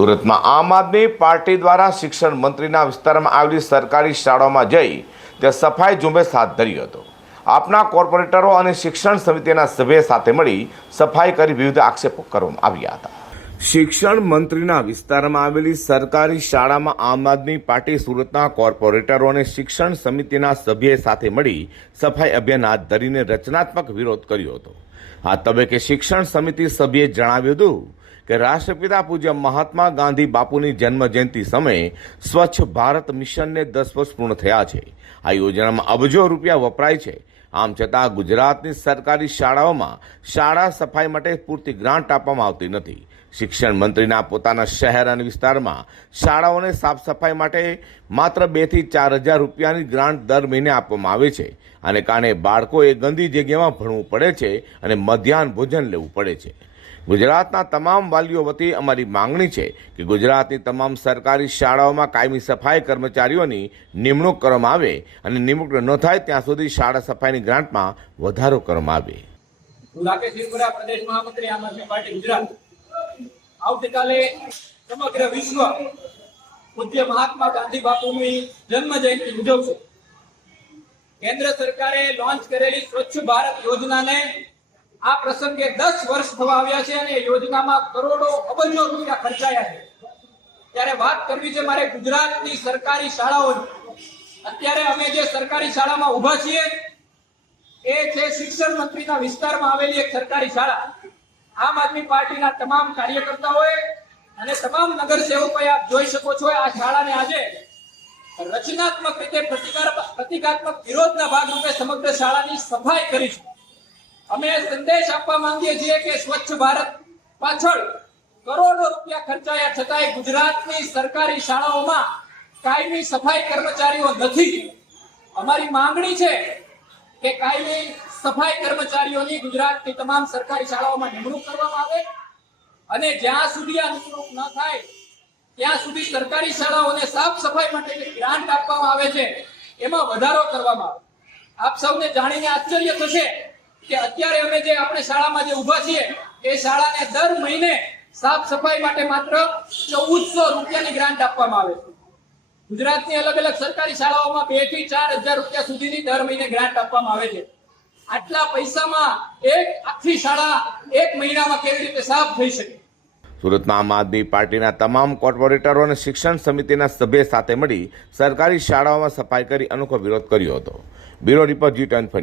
સુરતમાં આમ આદમી પાર્ટી દ્વારા શિક્ષણ મંત્રીના વિસ્તારમાં આવેલી સરકારી શાળાઓમાં જઈ તે સફાઈ ઝુંબેશ હાથ ધરી હતો. આપના કોર્પોરેટરો અને શિક્ષણ સમિતિના સભ્ય સાથે મળી સફાઈ કરી વિવિધ આક્ષેપો કરવામાં આવ્યા હતા. શિક્ષણ મંત્રીના વિસ્તારમાં આવેલી સરકારી શાળામાં આમ આદમી પાર્ટી સુરતના કોર્પોરેટરો અને શિક્ષણ સમિતિના સભ્ય સાથે મળી સફાઈ અભિયાન હાથ ધરીને રચનાત્મક વિરોધ કર્યો હતો. આ તબક્કે શિક્ષણ સમિતિ સભ્યે જણાવ્યું હતું કે રાષ્ટ્રપિતા પૂજ્ય મહાત્મા ગાંધી બાપુની જન્મ જયંતિ સમયે સ્વચ્છ ભારત મિશનને દસ વર્ષ પૂર્ણ થયા છે. આ યોજનામાં અબજો રૂપિયા વપરાય છે. આમ છતાં ગુજરાતની સરકારી શાળાઓમાં શાળા સફાઈ માટે પૂરતી ગ્રાન્ટ આપવામાં આવતી નથી. શિક્ષણ મંત્રીના પોતાના શહેર અને વિસ્તારમાં શાળાઓને સાફ સફાઈ માટે માત્ર બેથી ચાર હજાર રૂપિયાની ગ્રાન્ટ દર મહિને આપવામાં આવે છે અને કારણે બાળકોએ ગંદી જગ્યામાં ભણવું પડે છે અને મધ્યાહન ભોજન લેવું પડે છે. ગુજરાતના તમામ વાલીઓ વતી અમારી માંગણી છે કે ગુજરાતની તમામ સરકારી શાળાઓમાં કાયમી સફાઈ કર્મચારીઓની નિમણૂક કરવામાં આવે અને નિમણૂક ન થાય ત્યાં સુધી શાળા સફાઈની ગ્રાન્ટમાં વધારો કરવામાં આવે. સમગ્ર વિશ્વ પૂજ્ય મહાત્મા ગાંધી બાપુની જન્મ જયંતિ ઉજવશે. કેન્દ્ર સરકારે લોન્ચ કરેલી સ્વચ્છ ભારત યોજનાને આ પ્રસંગે દસ વર્ષ થવા આવ્યા છે અને યોજનામાં કરોડો અબજો રૂપિયા ખર્ચાયા છે. ત્યારે વાત કરવી છે મારે ગુજરાતની સરકારી શાળાઓની અત્યારે અમે જે સરકારી શાળામાં ઊભા છીએ, એ છે શિક્ષણ મંત્રીના વિસ્તારમાં આવેલી એક સરકારી શાળા. આમ આદમી પાર્ટીના તમામ કાર્યકર્તાઓએ અને તમામ નગરસેવકોએ આપ જોઈ શકો છો, આ શાળાને આજે રચનાત્મક રીતે પ્રતિકાર પ્રતિકાત્મક વિરોધના ભાગરૂપે સમગ્ર શાળાની સફાઈ કરી છે. અમે સંદેશ આપવા માંગીએ છીએ કે સ્વચ્છ ભારત પાછળ કરોડો રૂપિયા ખર્ચાયા છતાંય ગુજરાતની સરકારી શાળાઓમાં કાયમી સફાઈ કર્મચારીઓ નથી. અમારી માંગણી છે કે કાયમી સફાઈ કર્મચારીઓની ગુજરાતની તમામ સરકારી શાળાઓમાં નિમણૂક કરવામાં આવે અને જ્યાં સુધી આ નિમણૂક ન થાય, ત્યાં સુધી સરકારી શાળાઓને સાફ સફાઈ માટે જે ગ્રાન્ટ આપવામાં આવે છે, એમાં વધારો કરવામાં આવે. આપ સૌને જાણીને આશ્ચર્ય થશે કે અત્યારે અમે જે આપણે શાળામાં જે ઊભા છીએ, એ શાળાને દર મહિને સાફ સફાઈ માટે માત્ર ચૌદસો રૂપિયાની ગ્રાન્ટ આપવામાં આવે છે. ગુજરાતની અલગ અલગ સરકારી શાળાઓમાં બેથી ચાર હજાર રૂપિયા સુધીની દર મહિને ગ્રાન્ટ આપવામાં આવે છે. આટલા પૈસામાં એક આખી શાળા એક મહિનામાં કેવી રીતે સાફ થઈ શકે? સુરતમાં આમ આદમી પાર્ટીના તમામ કોર્પોરેટરો અને શિક્ષણ સમિતિના સભ્ય સાથે મળી સરકારી શાળાઓમાં સફાઈ કરી અનોખો વિરોધ કર્યો હતો. Bureau report G twenty